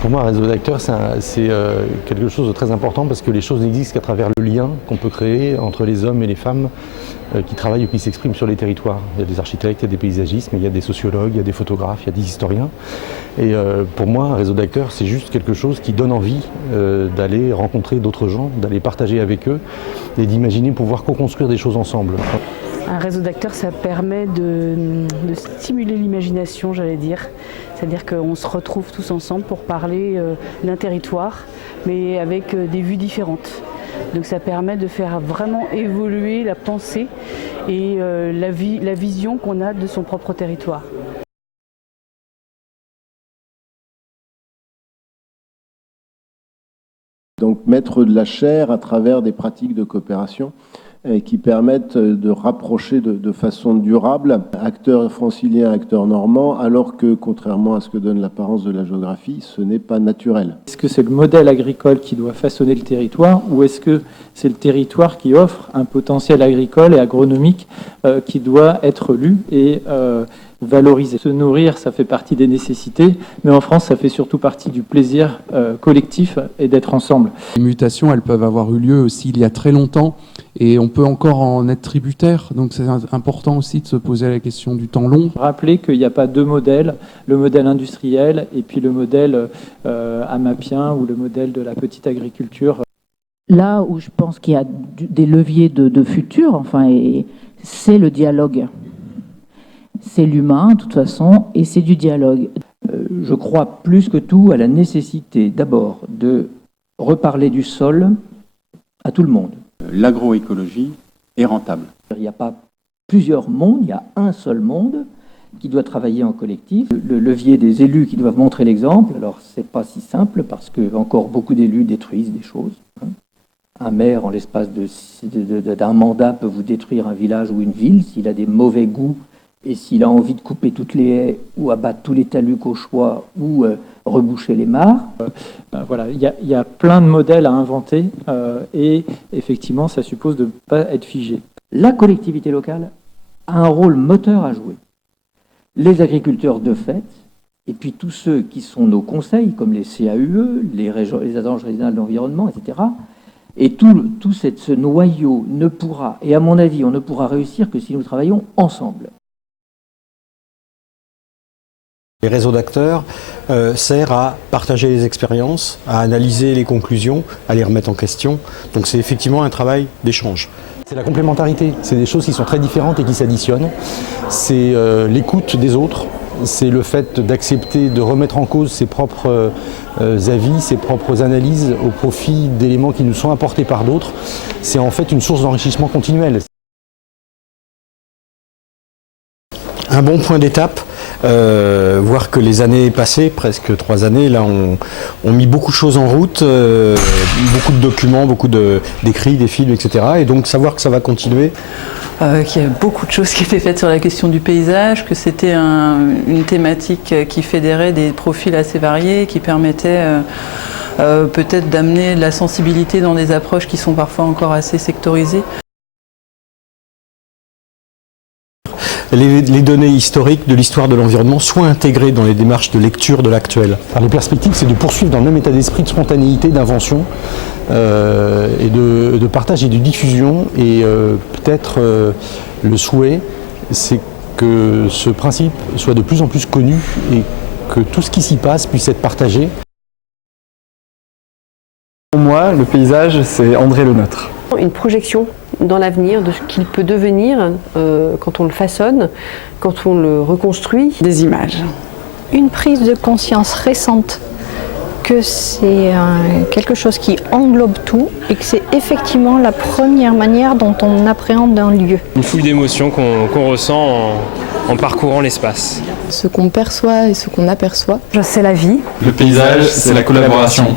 Pour moi, un réseau d'acteurs, c'est quelque chose de très important parce que les choses n'existent qu'à travers le lien qu'on peut créer entre les hommes et les femmes qui travaillent ou qui s'expriment sur les territoires. Il y a des architectes, il y a des paysagistes, mais il y a des sociologues, il y a des photographes, il y a des historiens. Et pour moi, un réseau d'acteurs, c'est juste quelque chose qui donne envie d'aller rencontrer d'autres gens, d'aller partager avec eux et d'imaginer pouvoir co-construire des choses ensemble. Un réseau d'acteurs, ça permet de stimuler l'imagination, j'allais dire. C'est-à-dire qu'on se retrouve tous ensemble pour parler d'un territoire, mais avec des vues différentes. Donc ça permet de faire vraiment évoluer la pensée et la vision qu'on a de son propre territoire. Donc mettre de la chair à travers des pratiques de coopération qui permettent de rapprocher de façon durable acteurs franciliens, acteurs normands, alors que, contrairement à ce que donne l'apparence de la géographie, ce n'est pas naturel. Est-ce que c'est le modèle agricole qui doit façonner le territoire ou est-ce que c'est le territoire qui offre un potentiel agricole et agronomique qui doit être lu et valoriser? Se nourrir, ça fait partie des nécessités, mais en France, ça fait surtout partie du plaisir collectif et d'être ensemble. Les mutations, elles peuvent avoir eu lieu aussi il y a très longtemps et on peut encore en être tributaire, donc c'est important aussi de se poser la question du temps long. Rappeler qu'il n'y a pas deux modèles, le modèle industriel et puis le modèle amapien ou le modèle de la petite agriculture. Là où je pense qu'il y a des leviers de futur, enfin, c'est le dialogue. C'est l'humain, de toute façon, et c'est du dialogue. Je crois plus que tout à la nécessité, d'abord, de reparler du sol à tout le monde. L'agroécologie est rentable. Il n'y a pas plusieurs mondes, il y a un seul monde qui doit travailler en collectif. Le levier des élus qui doivent montrer l'exemple, alors c'est pas si simple parce que encore beaucoup d'élus détruisent des choses. Un maire, en l'espace d'un mandat, peut vous détruire un village ou une ville s'il a des mauvais goûts. Et s'il a envie de couper toutes les haies ou abattre tous les talus au choix ou reboucher les mares. Voilà, il y a plein de modèles à inventer et effectivement, ça suppose de ne pas être figé. La collectivité locale a un rôle moteur à jouer. Les agriculteurs de fait, et puis tous ceux qui sont nos conseils, comme les CAUE, les agences régionales d'environnement, etc. Et tout ce noyau ne pourra, et à mon avis, on ne pourra réussir que si nous travaillons ensemble. Les réseaux d'acteurs servent à partager les expériences, à analyser les conclusions, à les remettre en question. Donc c'est effectivement un travail d'échange. C'est la complémentarité, c'est des choses qui sont très différentes et qui s'additionnent. C'est l'écoute des autres, c'est le fait d'accepter de remettre en cause ses propres avis, ses propres analyses au profit d'éléments qui nous sont apportés par d'autres. C'est en fait une source d'enrichissement continuel. Un bon point d'étape, voir que les années passées, presque 3 années, là ont mis beaucoup de choses en route, beaucoup de documents, beaucoup d'écrits, des films, etc. Et donc savoir que ça va continuer. Qu'il y a beaucoup de choses qui étaient faites sur la question du paysage, que c'était une thématique qui fédérait des profils assez variés, qui permettait peut-être d'amener de la sensibilité dans des approches qui sont parfois encore assez sectorisées. Les données historiques de l'histoire de l'environnement soient intégrées dans les démarches de lecture de l'actuel. Les perspectives, c'est de poursuivre dans le même état d'esprit de spontanéité, d'invention et de partage et de diffusion. Et peut-être le souhait, c'est que ce principe soit de plus en plus connu et que tout ce qui s'y passe puisse être partagé. Pour moi, le paysage, c'est André Le Nôtre. Une projection dans l'avenir de ce qu'il peut devenir quand on le façonne, quand on le reconstruit. Des images. Une prise de conscience récente que c'est quelque chose qui englobe tout et que c'est effectivement la première manière dont on appréhende un lieu. Une fouille d'émotions qu'on ressent en parcourant l'espace. Ce qu'on perçoit et ce qu'on aperçoit. C'est la vie. Le paysage, c'est la collaboration.